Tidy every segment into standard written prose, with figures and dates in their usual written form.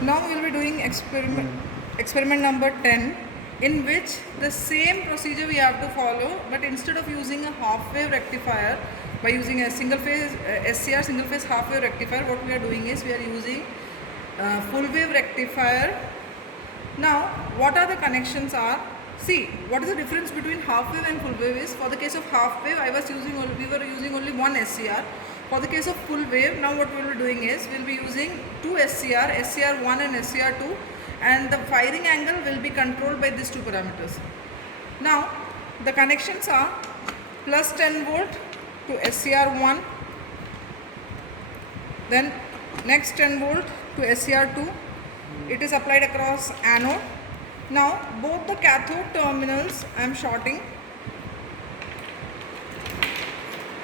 Now we will be doing experiment number 10, in which the same procedure we have to follow, but instead of using a half wave rectifier by using a single phase SCR single phase half wave rectifier, what we are doing is we are using full wave rectifier. Now what are the connections are? See, what is the difference between half wave and full wave is, for the case of half wave we were using only one SCR. For the case of full wave, now what we will be doing is we will be using two SCR, SCR1 and SCR2, and the firing angle will be controlled by these two parameters. Now the connections are plus 10 volt to SCR1, then next 10 volt to SCR2. It is applied across anode. Now both the cathode terminals I am shorting.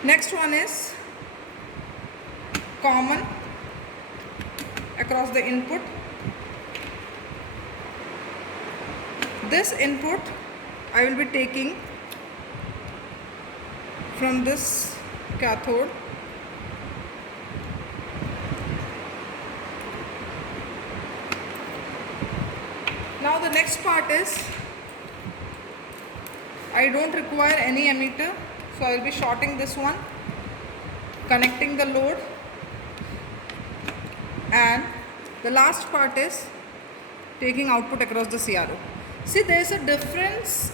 Next one is common across the input. This input I will be taking from this cathode. Now the next part is, I don't require any emitter, so I will be shorting this one, connecting the load, and the last part is taking output across the CRO. See, there is a difference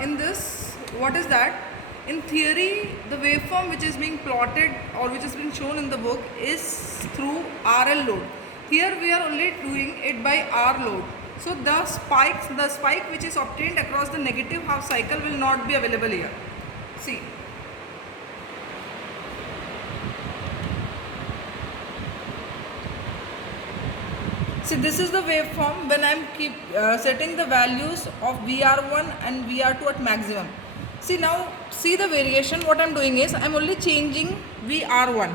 in this. What is that? In theory, the waveform which is being plotted or which has been shown in the book is through RL load. Here we are only doing it by R load. So the spike which is obtained across the negative half cycle will not be available here. See. See, this is the waveform when I am setting the values of VR1 and VR2 at maximum. See, now see the variation. What I am doing is I am only changing VR1.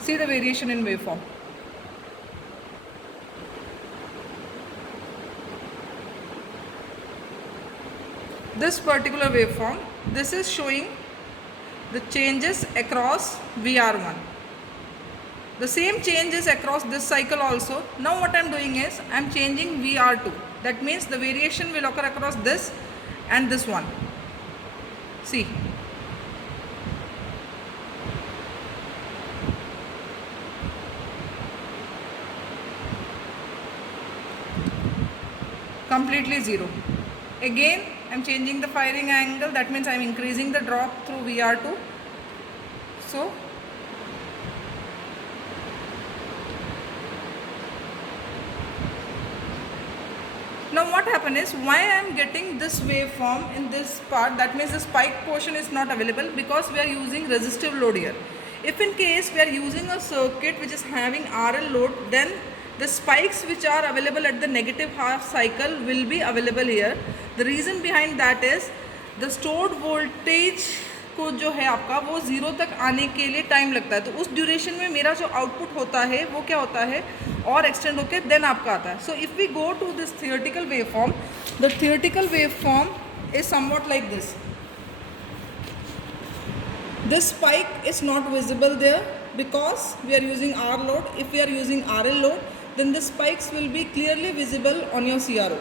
See the variation in waveform. This particular waveform, this is showing the changes across VR1. The same changes across this cycle also. Now what I am doing is I am changing VR2. That means the variation will occur across this and this one. See. Completely zero. Again I am changing the firing angle, that means I am increasing the drop through VR2. So now what happened is, why I am getting this waveform in this part, that means the spike portion is not available because we are using resistive load here. If in case we are using a circuit which is having RL load, then the spikes which are available at the negative half cycle will be available here. The reason behind that is the stored voltage को जो है आपका वो zero तक आने के लिए time लगता है, तो उस ड्यूरेशन में मेरा जो आउटपुट होता है वो क्या होता है और एक्सटेंड होकर देन आपका आता है. So if we go to this theoretical waveform, the theoretical waveform is somewhat like this. This spike is not visible there because we are using R load. If we are using RL load, then the spikes will be clearly visible on your CRO.